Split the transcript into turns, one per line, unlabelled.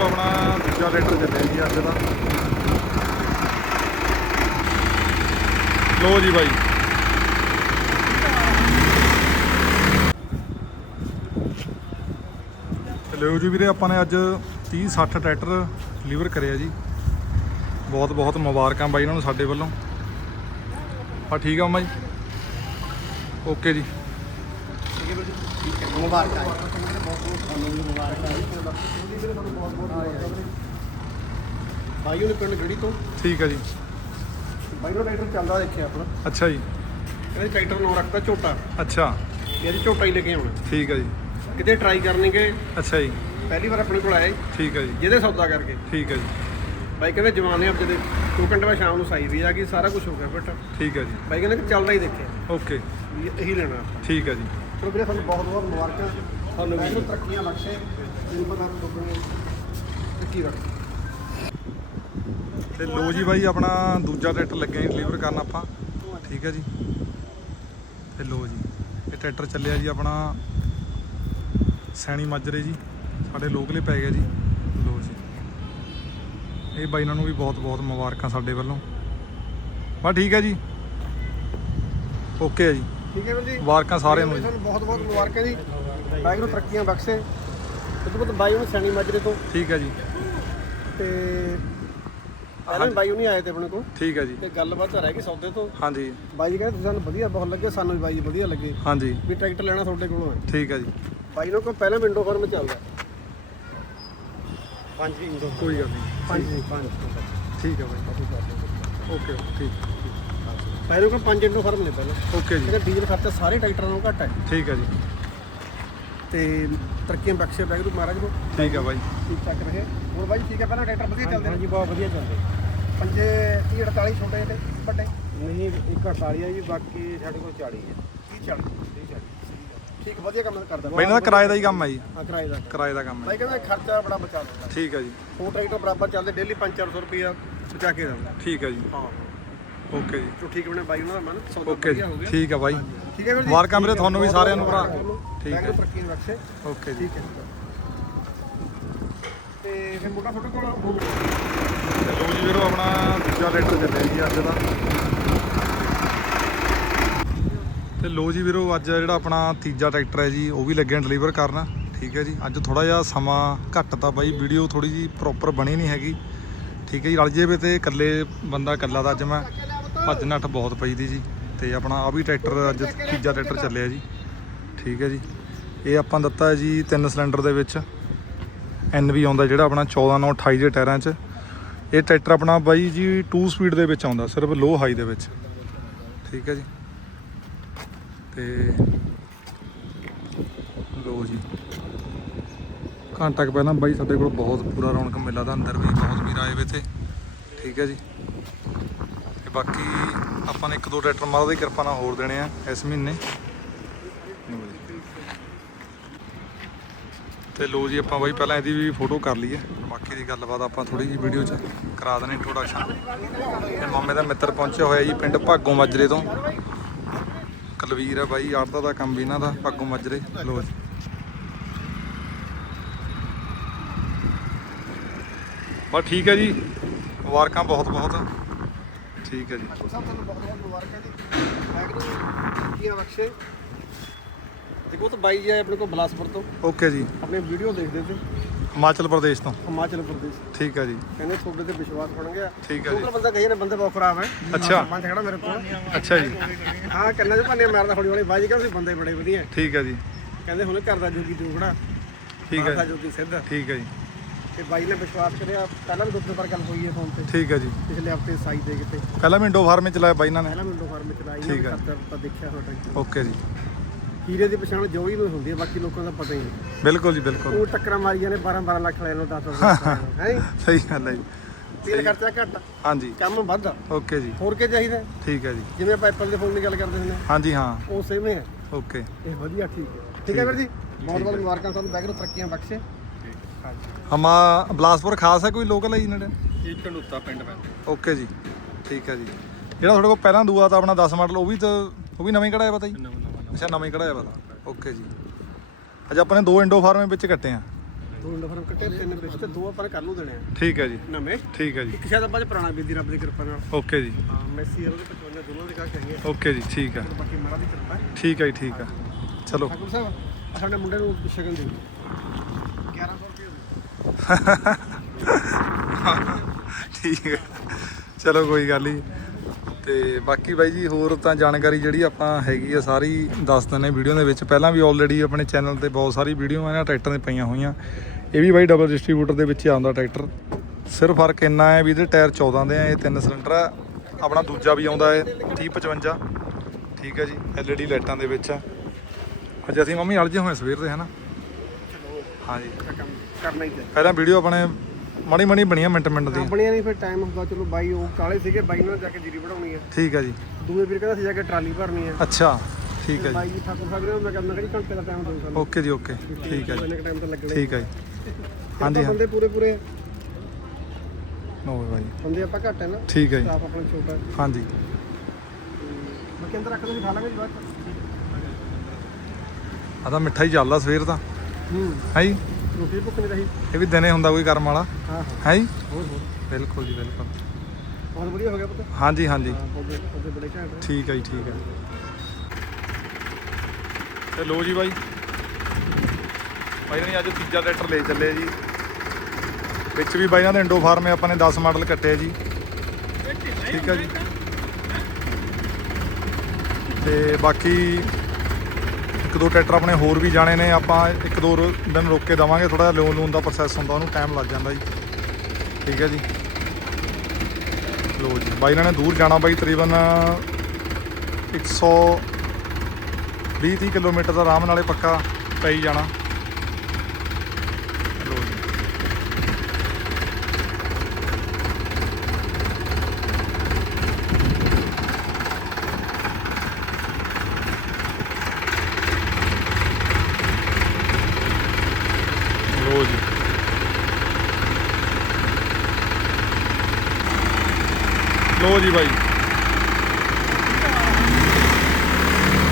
ਵੀਰੋ ਆਪਣਾ ਦੂਜਾ ਲੈਟਰ ਚੱਲਿਆ ਜੀ ਅੱਜ ਦਾ। ਲੋ ਜੀ ਬਾਈ। ਤੇ ਜੀ ਵੀਰੇ, ਆਪਾਂ ਨੇ ਅੱਜ 30 60 ਟਰੈਕਟਰ ਡਿਲੀਵਰ ਕਰਿਆ ਜੀ। ਬਹੁਤ ਬਹੁਤ ਮੁਬਾਰਕਾਂ ਬਾਈ ਇਹਨਾਂ ਨੂੰ ਸਾਡੇ ਵੱਲੋਂ। ਆ ਠੀਕ ਆ ਮਾਂ ਜੀ? ਓਕੇ ਜੀ।
ਮੁਬਾਰਕਾਂ ਤੁਹਾਨੂੰ ਵੀ ਮੁਬਾਰਕਾਂ ਭਾਈ ਉਹਨੇ ਪਿੰਡ ਗੜੀ ਤੋਂ
ਠੀਕ ਆ ਜੀ।
ਬਾਈ ਉਹ ਟਰੈਕਟਰ ਚੱਲਦਾ ਦੇਖਿਆ ਆਪਣਾ
ਅੱਛਾ ਜੀ।
ਇਹਦੇ ਟਰੈਕਟਰ ਨੂੰ ਰੱਖਤਾ ਝੋਟਾ
ਅੱਛਾ।
ਇਹਦੇ ਝੋਟਾ ਹੀ ਲੈ ਕੇ ਆਉਣਾ
ਠੀਕ ਆ ਜੀ।
ਕਿਤੇ ਟਰਾਈ ਕਰਨਗੇ
ਅੱਛਾ ਜੀ।
ਪਹਿਲੀ ਵਾਰ ਆਪਣੇ ਕੋਲ ਆਇਆ ਜੀ,
ਠੀਕ ਆ ਜੀ।
ਜਿਹਦੇ ਸੌਦਾ ਕਰਕੇ।
ਠੀਕ ਆ ਜੀ।
ਬਾਈ ਕਹਿੰਦੇ ਜਵਾਨੇ ਆਪ ਦੇ 2 ਘੰਟੇ ਬਾਅਦ ਸ਼ਾਮ ਨੂੰ ਸਾਈ ਵੀ ਆ ਗਈ ਸਾਰਾ ਕੁਝ ਹੋ ਗਿਆ ਬਟ
ਠੀਕ ਆ ਜੀ।
ਬਾਈ ਕਹਿੰਦੇ ਕਿ ਚੱਲਦਾ ਹੀ ਦੇਖਿਆ।
ਓਕੇ।
ਵੀ ਇਹੀ ਲੈਣਾ ਆਪਾਂ।
ਠੀਕ ਆ ਜੀ।
ਚਲੋ ਵੀਰੇ ਤੁਹਾਨੂੰ ਬਹੁਤ ਬਹੁਤ ਮੁਬਾਰਕਾਂ। ਤੁਹਾਨੂੰ ਵੀ। ਤਰੱਕੀਆਂ ਬਖਸ਼ੇ। ਜੀ ਪਤਾ ਤੁਹਾਨੂੰ ਤਰੱਕੀ ਰੱਖ
ਤੇ ਲੋ ਜੀ ਬਾਈ ਆਪਣਾ ਦੂਜਾ ਟਰੈਕਟਰ ਲੱਗਿਆ ਜੀ ਡਿਲੀਵਰ ਕਰਨ ਆਪਾਂ। ਠੀਕ ਹੈ ਜੀ। ਤੇ ਲੋ ਜੀ ਇਹ ਟਰੈਕਟਰ ਚੱਲਿਆ ਜੀ ਆਪਣਾ ਸੈਣੀ ਮਾਜਰੇ ਜੀ। ਸਾਡੇ ਲੋਕਲੇ ਪੈ ਗਿਆ ਜੀ। ਲੋ ਜੀ। ਇਹ ਬਾਈ ਇਹਨਾਂ ਨੂੰ ਵੀ ਬਹੁਤ ਬਹੁਤ ਮੁਬਾਰਕਾਂ ਸਾਡੇ ਵੱਲੋਂ। ਬਸ ਠੀਕ ਹੈ ਜੀ। ਓਕੇ ਹੈ ਜੀ।
ਠੀਕ ਹੈ ਵੀਰ ਜੀ।
ਮੁਬਾਰਕਾਂ ਸਾਰਿਆਂ ਨੂੰ ਜੀ।
ਤੁਹਾਨੂੰ ਬਹੁਤ ਬਹੁਤ ਮੁਬਾਰਕਾਂ ਜੀ। ਬਾਈ ਨੂੰ ਤਰੱਕੀਆਂ ਬਖਸ਼ੇ। ਤੇ ਤੋਂ ਬਾਅਦ ਬਾਈ ਨੂੰ ਸੈਣੀ ਮਾਜਰੇ ਤੋਂ।
ਠੀਕ ਹੈ ਜੀ।
ਤੇ ਪਹਿਲਾਂ ਵੀ ਬਾਈ ਉਹ ਨਹੀਂ ਆਏ ਤੇ ਆਪਣੇ ਕੋਲ।
ਠੀਕ ਹੈ ਜੀ।
ਤੇ ਗੱਲਬਾਤ ਰਹਿ ਗਈ ਸੌਦੇ ਤੋਂ।
ਹਾਂਜੀ।
ਬਾਈ ਜੀ ਕਹਿੰਦੇ ਤੁਸੀਂ ਸਾਨੂੰ ਵਧੀਆ ਬਹੁਤ ਲੱਗੇ ਸਾਨੂੰ ਵੀ ਬਾਈ ਜੀ ਵਧੀਆ ਲੱਗੇ।
ਹਾਂਜੀ।
ਵੀ ਟਰੈਕਟਰ ਲੈਣਾ ਤੁਹਾਡੇ ਕੋਲੋਂ ਹੈ।
ਠੀਕ ਹੈ ਜੀ।
ਬਾਈ ਨੂੰ ਕੋ ਪਹਿਲਾਂ ਵਿੰਡੋ ਫਾਰਮ ਚੱਲਦਾ। ਪੰਜ ਵਿੰਡੋ
ਕੋਈ ਗੱਲ ਨਹੀਂ।
ਪੰਜ
ਠੀਕ। ਹੈ ਬਾਈ। ਓਕੇ ਠੀਕ
ਬਾਈ ਨੂੰ ਕੋ ਪੰਜ ਵਿੰਡੋ ਫਾਰਮ ਨੇ ਪਹਿਲਾਂ।
ਓਕੇ ਜੀ।
ਇਹਦਾ ਡੀਜ਼ਲ ਖਰਚਾ ਸਾਰੇ ਟਰੈਕਟਰਾਂ ਨਾਲੋਂ ਘੱਟ ਹੈ।
ਠੀਕ ਹੈ ਜੀ।
ਤੇ ਤਰੱਕੀਆਂ ਬਖਸ਼ੇ ਬੈਗ ਨੂੰ ਮਹਾਰਾਜ ਨੂੰ।
ਠੀਕ ਹੈ ਬਾਈ।
ਠੀਕ ਚੱਕ ਰਹੇ। ਹੋਰ ਬਾਈ ਠੀਕ ਹੈ ਪਹਿਲਾਂ ਟਰੈਕਟਰ ਵਧੀਆ ਚੱਲਦੇ
ਹਾਂਜੀ ਬਹੁਤ ਵਧੀਆ ਚੱਲਦੇ
ਪੰਜੇ 30 48 ਛੋਟੇ ਤੇ ਵੱਡੇ।
ਨਹੀਂ ਇੱਕ 48 ਹੈ ਜੀ ਬਾਕੀ ਸਾਡੇ ਕੋਲ 40 ਹੈ।
30 40 ਠੀਕ ਵਧੀਆ ਕੰਮ ਕਰਦਾ।
ਇਹਨਾਂ ਦਾ ਕਿਰਾਏ ਦਾ ਹੀ ਕੰਮ ਹੈ ਜੀ।
ਹਾਂ ਕਿਰਾਏ ਦਾ
ਕਿਰਾਏ ਦਾ ਕੰਮ ਹੈ
ਬਾਈ ਕਹਿੰਦਾ ਖਰਚਾ ਬੜਾ ਬਚਾ ਦਿੰਦਾ
ਠੀਕ ਹੈ ਜੀ।
ਉਹ ਟਰੈਕਟਰ ਬਰਾਬਰ ਚੱਲਦੇ ਡੇਲੀ 5-400 ਰੁਪਇਆ ਬਚਾ ਕੇ ਦਿੰਦਾ।
ਠੀਕ ਹੈ ਜੀ।
ਹਾਂ।
ਓਕੇ ਜੀ।
ਜੋ ਠੀਕ ਬਣੇ ਬਾਈ ਉਹਨਾਂ ਦਾ ਮਨ ਸੌਦਾ
ਓਕੇ ਜੀ।
ਵਧੀਆ ਹੋ ਗਿਆ।
ਠੀਕ ਹੈ ਬਾਈ।
ਠੀਕ ਹੈ ਵੀਰ ਜੀ।
ਮੁਬਾਰਕਾਂ ਵੀਰੇ ਤੁਹਾਨੂੰ ਵੀ ਸਾਰਿਆਂ ਨੂੰ ਭਰਾ।
ਠੀਕ
ਠੀਕ
ਹੈ ਤਰੱਕੀ ਬਖਸ਼ੇ।
ਓਕੇ ਜੀ।
ਠੀਕ ਹੈ। ਤੇ ਫਿਰ ਮੋਟਾ ਫੋਟੋ ਕੋਲ ਹੋ
ਤੇ ਲੋ ਜੀ ਵੀਰੋ ਆਪਣਾ ਦੂਜਾ ਲੈਟਰ ਚੱਲਿਆ ਜੀ ਅੱਜ ਦਾ। ਤੇ ਲੋ ਜੀ ਵੀਰੋ, ਅੱਜ ਜਿਹੜਾ ਆਪਣਾ ਤੀਜਾ ਟਰੈਕਟਰ ਹੈ ਜੀ, ਉਹ ਵੀ ਲੱਗਿਆ ਡਿਲੀਵਰ ਕਰਨਾ। ਠੀਕ ਹੈ ਜੀ, ਅੱਜ ਥੋੜਾ ਜਿਹਾ ਸਮਾਂ ਘੱਟ ਤਾਂ ਬਾਈ ਵੀਡੀਓ ਥੋੜੀ ਜੀ ਪ੍ਰੋਪਰ ਬਣੀ ਨਹੀਂ ਹੈਗੀ। ਠੀਕ ਹੈ ਜੀ, ਰਲ ਜੇਵੇ ਤੇ ਇਕੱਲੇ ਬੰਦਾ ਇਕੱਲਾ ਦਾ ਅੱਜ ਮੈਂ ਭੱਜ ਨੱਠ ਬਹੁਤ ਪਈ ਦੀ ਜੀ। ਤੇ ਆਪਣਾ ਆ ਵੀ ਟਰੈਕਟਰ ਅੱਜ ਤੀਜਾ ਟਰੈਕਟਰ ਚੱਲਿਆ ਜੀ। ਠੀਕ ਹੈ ਜੀ, ਇਹ ਆਪਾਂ ਦਿੱਤਾ ਜੀ ਤਿੰਨ ਸਿਲੰਡਰ ਦੇ ਵਿੱਚ। ਐਨ ਵੀ ਆਉਂਦਾ ਜਿਹੜਾ ਆਪਣਾ 14 9 28 ਦੇ ਟਾਇਰਾਂ 'ਚ। ਇਹ ਟਰੈਕਟਰ ਆਪਣਾ ਬਾਈ ਜੀ 2 ਸਪੀਡ ਦੇ ਵਿੱਚ ਆਉਂਦਾ, ਸਿਰਫ ਲੋ ਹਾਈ ਦੇ ਵਿੱਚ। ਠੀਕ ਹੈ ਜੀ। ਤੇ ਲੋ ਜੀ। ਘੰਟਾ ਕੁ ਪਹਿਲਾਂ ਬਾਈ ਸਾਡੇ ਕੋਲ ਬਹੁਤ ਪੂਰਾ ਰੌਣਕ ਮੇਲਾ ਦਾ ਅੰਦਰ ਵੀ ਬਹੁਤ ਵੀਰ ਆਏ ਵੇ ਤੇ ਠੀਕ ਹੈ ਜੀ। ਤੇ ਬਾਕੀ ਆਪਾਂ ਨੇ ਇੱਕ ਦੋ ਟਰੈਕਟਰ ਮਾਰਾ ਦੀ ਕਿਰਪਾ ਨਾਲ ਹੋਰ ਦੇਣੇ ਆ ਇਸ ਮਹੀਨੇ। ਲਓ ਜੀ। ਤੇ ਲੋ ਜੀ ਆਪਾਂ ਬਾਈ ਪਹਿਲਾਂ ਇਹਦੀ ਵੀ ਫੋਟੋ ਕਰ ਲਈਏ। ਬਾਕੀ ਦੀ ਗੱਲਬਾਤ ਆਪਾਂ ਥੋੜੀ ਜੀ ਵੀਡੀਓ 'ਚ ਕਰਾ ਦੇਣੀ ਇੰਟਰੋਡਕਸ਼ਨ ਤੇ ਮਾਮੇ ਦਾ ਮਿੱਤਰ ਪਹੁੰਚਿਆ ਹੋਇਆ ਜੀ ਪਿੰਡ ਭਾਗੋ ਮਾਜਰੇ ਤੋਂ। ਕਲਵੀਰ ਹੈ ਬਾਈ ਆੜਦਾ ਦਾ ਕੰਮ ਵੀ ਇਹਨਾਂ ਦਾ ਭਾਗੋਂ ਮਾਜਰੇ ਲੋ ਜੀ। ਬਸ ਠੀਕ ਹੈ ਜੀ। ਮੁਬਾਰਕਾਂ ਬਹੁਤ ਬਹੁਤ। ਠੀਕ ਹੈ ਜੀ।
ਸਭ ਤੁਹਾਨੂੰ ਬਹੁਤ ਬਹੁਤ ਮੁਬਾਰਕਾਂ ਜੀ ਬੈਗ ਨੂੰ ਤਰੱਕੀਆਂ ਬਖਸ਼ੇ ਦੇਖੋ ਤਾਂ ਬਾਈ ਜੀ ਆਏ ਆਪਣੇ ਕੋਲ ਬਲਾਸਪੁਰ ਤੋਂ।
ਓਕੇ ਜੀ।
ਆਪਣੇ ਵੀਡੀਓ ਦੇਖਦੇ ਸੀ।
ਹਿਮਾਚਲ ਪ੍ਰਦੇਸ਼ ਤੋਂ?
ਹਿਮਾਚਲ ਪ੍ਰਦੇਸ਼।
ਠੀਕ ਹੈ ਜੀ।
ਕਹਿੰਦੇ ਤੁਹਾਡੇ ਤੇ ਵਿਸ਼ਵਾਸ ਬਣ ਗਿਆ।
ਠੀਕ ਹੈ ਜੀ।
ਲੋਕਲ ਬੰਦਾ ਕਹੇ ਨੇ ਬੰਦੇ ਬਹੁਤ ਖਰਾਬ ਹੈ।
ਅੱਛਾ।
ਪੰਜ ਖੜਾ ਮੇਰੇ ਕੋਲ।
ਅੱਛਾ ਜੀ।
ਹਾਂ ਕੰਨਾਂ 'ਚ ਭਾਨੇ ਮਾਰਦਾ ਹੌਲੀ ਹੌਲੀ ਬਾਈ ਜੀ ਕਹਿੰਦੇ ਬੰਦੇ ਬੜੇ ਵਧੀਆ।
ਠੀਕ ਹੈ ਜੀ।
ਕਹਿੰਦੇ ਹੁਣੇ ਘਰ ਦਾ ਜੋਗੀ ਖੜਾ
ਠੀਕ ਹੈ
ਜੋਗੀ ਸਿੱਧ।
ਠੀਕ ਹੈ ਜੀ।
ਤੇ ਬਾਈ ਨੇ ਵਿਸ਼ਵਾਸ ਕਰਿਆ ਪਹਿਲਾਂ ਵੀ ਦੋ ਤਿੰਨ ਵਾਰ ਗੱਲ ਹੋਈ ਹੈ ਫੋਨ ਤੇ।
ਠੀਕ ਹੈ ਜੀ।
ਪਿਛਲੇ ਹਫ਼ਤੇ ਸਾਈ ਦੇ ਕਿਤੇ
ਪਹਿਲਾਂ ਮਿੰਡੋ ਫਾਰਮ ਚਲਾਇਆ ਬਾਈ ਇਹਨਾਂ ਨੇ?
ਪਹਿਲਾਂ ਮਿੰਡੋ ਫਾਰਮ ਚਲਾਈ
ਠੀਕ ਹੈ।
ਤਾਂ ਦੇਖਿਆ ਤੁਹਾਡਾ
ਓਕੇ ਜੀ।
ਹੀਰੇ ਦੀ ਪਛਾਣ ਜੋਈ ਨੂੰ ਹੁੰਦੀ ਹੈ ਬਾਕੀ ਲੋਕਾਂ ਦਾ ਪਤਾ ਹੀ ਨਹੀਂ।
ਬਿਲਕੁਲ ਜੀ ਬਿਲਕੁਲ।
ਉਹ ਟੱਕਰਾਂ ਮਾਰੀਆਂ ਨੇ 12 12 ਲੱਖ ਲੈ ਲਓ 10 10 ਹੈ?
ਸਹੀ ਗੱਲ ਹੈ ਜੀ।
ਤੇਲ ਖਰਚਾ ਘੱਟ
ਹਾਂਜੀ।
ਕੰਮ ਵੱਧ
ਓਕੇ ਜੀ।
ਹੋਰ ਕੀ ਚਾਹੀਦਾ?
ਠੀਕ ਹੈ ਜੀ।
ਜਿਵੇਂ ਆਪਾਂ ਐਪਲ ਦੇ ਫੋਨ ਦੀ ਗੱਲ ਕਰਦੇ ਹੁੰਦੇ ਹਾਂ।
ਹਾਂਜੀ ਹਾਂ।
ਉਹ ਸੇਮ ਹੈ
ਓਕੇ।
ਇਹ ਵਧੀਆ ਠੀਕ ਹੈ ਠੀਕ ਹੈ ਵੀਰ ਜੀ? ਬਹੁਤ ਬਹੁਤ ਮੁਬਾਰਕਾਂ ਤੁਹਾਨੂੰ ਬੈਗ ਨੂੰ ਤਰੱਕੀਆਂ ਬਖਸ਼ੇ।
ਹਮਾ ਬਲਾਸਪੁਰ ਖਾਸ ਹੈ ਕੋਈ ਲੋਕਲ ਹੈ ਜੀ ਨੇੜੇ?
ਇਹ ਢੰਡੂਤਾ ਪਿੰਡ ਪੈਂਦਾ
ਓਕੇ ਜੀ। ਠੀਕ ਹੈ ਜੀ। ਜਿਹੜਾ ਤੁਹਾਡੇ ਕੋਲ ਪਹਿਲਾਂ ਦੂਆ ਤਾਂ ਆਪਣਾ 10 ਮਾਡਲ ਉਹ ਵੀ ਤਾਂ ਉਹ ਵੀ ਨਵੇਂ ਹੀ ਕਢਾਇਆ ਪਤਾ ਜੀ? ਅੱਛਾ ਨਵੇਂ ਹੀ ਕਢਾਇਆ ਪਤਾ ਓਕੇ ਜੀ। ਅੱਜ ਆਪਾਂ ਨੇ ਦੋ ਇੰਡੋ ਫਾਰਮੇ ਵਿੱਚ ਕੱਟੇ ਆ।
ਦੋ ਨੰਬਰ ਕੱਟੇ ਤਿੰਨ ਵਿੱਚ ਤੇ ਦੋ ਆਪਾਂ ਨੇ ਕੱਲ ਨੂੰ ਦੇਣੇ ਆ।
ਠੀਕ ਹੈ ਜੀ।
ਨਵੇਂ?
ਠੀਕ ਹੈ ਜੀ।
ਇੱਕ ਸ਼ਾਇਦ ਆਪਾਂ ਚ ਪੁਰਾਣਾ ਬੀਦੀ ਰੱਬ ਦੀ ਕਿਰਪਾ ਨਾਲ।
ਓਕੇ ਜੀ।
ਹਾਂ ਮੈਸੀ ਉਹਦੇ 55 ਦੋਨੋਂ ਦੇ ਕਾ ਕਹੀਏ
ਓਕੇ ਜੀ ਠੀਕ ਹੈ
ਬਾਕੀ ਮੜਾ ਦੀ ਕਿਰਪਾ
ਠੀਕ ਹੈ ਜੀ ਠੀਕ ਹੈ ਚਲੋ।
ਠਾਕੁਰ ਸਾਹਿਬ ਸਾਡੇ ਮੁੰਡੇ ਨੂੰ ਸ਼ਗਨ ਦੇ 1100 ਰੁਪਏ
ਠੀਕ ਹੈ। ਚਲੋ ਕੋਈ ਗੱਲ ਨਹੀਂ। ਤੇ ਬਾਕੀ ਬਾਈ ਜੀ ਹੋਰ ਤਾਂ ਜਾਣਕਾਰੀ ਜਿਹੜੀ ਆਪਾਂ ਹੈਗੀ ਆ ਸਾਰੀ ਦੱਸ ਦਿੰਨੇ ਵੀਡੀਓ ਦੇ ਵਿੱਚ। ਪਹਿਲਾਂ ਵੀ ਆਲਰੇਡੀ ਆਪਣੇ ਚੈਨਲ ਤੇ ਬਹੁਤ ਸਾਰੀ ਵੀਡੀਓ ਇਹਨਾਂ ਟਰੈਕਟਰ ਦੇ ਪਈਆਂ ਹੋਈਆਂ। ਇਹ ਵੀ ਬਾਈ ਡਬਲ ਡਿਸਟ੍ਰੀਬਿਊਟਰ ਦੇ ਵਿੱਚ ਆਉਂਦਾ ਟਰੈਕਟਰ। ਸਿਰਫ ਫ਼ਰਕ ਇੰਨਾ ਹੈ ਵੀ ਇਹਦੇ ਟਾਇਰ 14 ਦੇ ਆ ਇਹ ਤਿੰਨ ਸਿਲੰਡਰ ਆ। ਆਪਣਾ ਦੂਜਾ ਵੀ ਆਉਂਦਾ ਹੈ 3055 ਠੀਕ ਹੈ ਜੀ ਐਲਈਡੀ ਲਾਈਟਾਂ ਦੇ ਵਿੱਚ ਆ। ਅੱਜ ਅਸੀਂ ਮੰਮੀ ਅਲਝੇ ਹੋਏ ਸਵੇਰ ਦੇ ਹਨਾ ਹਾਂਜੀ।
ਕੰਮ ਕਰਨਾ ਹੀ।
ਪਹਿਲਾਂ ਵੀਡੀਓ ਆਪਣੇ ਮਾੜੀ ਮਾੜੀ ਬਣੀਆਂ ਮਿੰਟ ਮਿੰਟ ਦੀਆਂ।
ਆਪਣੀਆਂ ਨਹੀਂ ਫਿਰ ਟਾਈਮ ਹੁੰਦਾ ਚਲੋ ਬਾਈ ਉਹ ਕਾਲੇ ਸੀਗੇ ਬਾਈ ਨਾਲ ਜਾ ਕੇ ਜੀਰੀ ਬਣਾਉਣੀ ਆ।
ਠੀਕ ਹੈ ਜੀ।
ਦੂਏ ਵੀਰ ਕਹਿੰਦਾ ਸੀ ਜਾ ਕੇ ਟਰਾਲੀ ਭਰਨੀ ਆ।
ਅੱਛਾ ਠੀਕ ਹੈ ਜੀ।
ਬਾਈ ਜੀ ਠਾਕੁਰ ਸਾਹਿਬ ਨੇ ਮੈਂ ਕਹਿੰਦਾ ਕਿ ਘੰਟੇ ਦਾ ਟਾਈਮ ਸਾਨੂੰ।
Okay ji okay. ਠੀਕ ਹੈ ਜੀ।
ਟਾਈਮ ਤਾਂ ਲੱਗਣਾ
ਠੀਕ ਹੈ ਜੀ।
ਹਾਂਜੀ। ਬੰਦੇ ਪੂਰੇ ਪੂਰੇ।
ਨੋ ਭਾਈ
ਬੰਦੇ ਆਪਾਂ ਘੱਟ ਹੈ ਨਾ।
ਠੀਕ ਹੈ ਜੀ।
ਸਟਾਫ ਆਪਣਾ ਛੋਟਾ।
ਹਾਂਜੀ।
ਬਾਕੀ ਅੰਦਰ ਰੱਖ ਦੋ ਜੀ ਖਾ ਲਾਂਗੇ ਜੀ ਬਾਅਦ
ਆ ਤਾਂ ਮਿੱਠਾ ਹੀ ਚੱਲਦਾ ਸਵੇਰ ਦਾ।
ਹੂੰ।
ਹੈ ਜੀ।
ਰੋਟੀ ਦੀ ਭੁੱਖ ਨਹੀਂ ਰਹੀ
ਇਹ ਵੀ ਦਿਨੇ ਹੁੰਦਾ ਕੋਈ ਕਰਮ ਵਾਲਾ।
ਹਾਂ ਹਾਂ।
ਹੈ ਜੀ?
ਹੋਰ ਹੋਰ।
ਬਿਲਕੁਲ ਜੀ ਬਿਲਕੁਲ।
ਬਹੁਤ ਵਧੀਆ ਹੋ ਗਿਆ ਪੁੱਤ?
ਹਾਂਜੀ ਹਾਂਜੀ।
ਹਾਂ ਪੌਦੇ ਪੌਦੇ ਬੜੇ ਘੈਂਟ ਹੈ
ਠੀਕ ਹੈ ਜੀ ਠੀਕ ਹੈ ਤੇ ਲੋ ਜੀ ਬਾਈ। ਬਾਈ ਨੇ ਅੱਜ ਤੀਜਾ ਟਰੈਕਟਰ ਲੈ ਚੱਲੇ ਜੀ। ਵਿੱਚ ਵੀ ਬਾਈ ਨਾਲ ਦੇ ਇੰਡੋ ਫਾਰਮੇ ਆਪਾਂ ਨੇ 10 ਮਾਡਲ ਕੱਟੇ ਜੀ। ਠੀਕ ਹੈ ਜੀ। ਤੇ ਬਾਕੀ ਇੱਕ ਦੋ ਟਰੈਕਟਰ ਆਪਣੇ ਹੋਰ ਵੀ ਜਾਣੇ ਨੇ, ਆਪਾਂ ਇੱਕ ਦੋ ਰੋ- ਦਿਨ ਰੋਕ ਕੇ ਦਵਾਂਗੇ ਥੋੜਾ ਲੋਨ ਲੋਨ ਦਾ ਪ੍ਰੋਸੈਸ ਹੁੰਦਾ, ਉਹਨੂੰ ਟਾਈਮ ਲੱਗ ਜਾਂਦਾ ਜੀ। ਠੀਕ ਹੈ ਜੀ। ਲੋ ਜੀ, ਬਾਈ ਇਹਨਾਂ ਨੇ ਦੂਰ ਜਾਣਾ ਬਾਈ ਤਕਰੀਬਨ 100 20 30 ਕਿਲੋਮੀਟਰ ਦਾ ਆਰਾਮ ਨਾਲੇ ਪੱਕਾ ਪਈ ਜਾਣਾ ਲੋ ਜੀ ਲੋ ਜੀ ਲੋ ਜੀ ਬਾਈ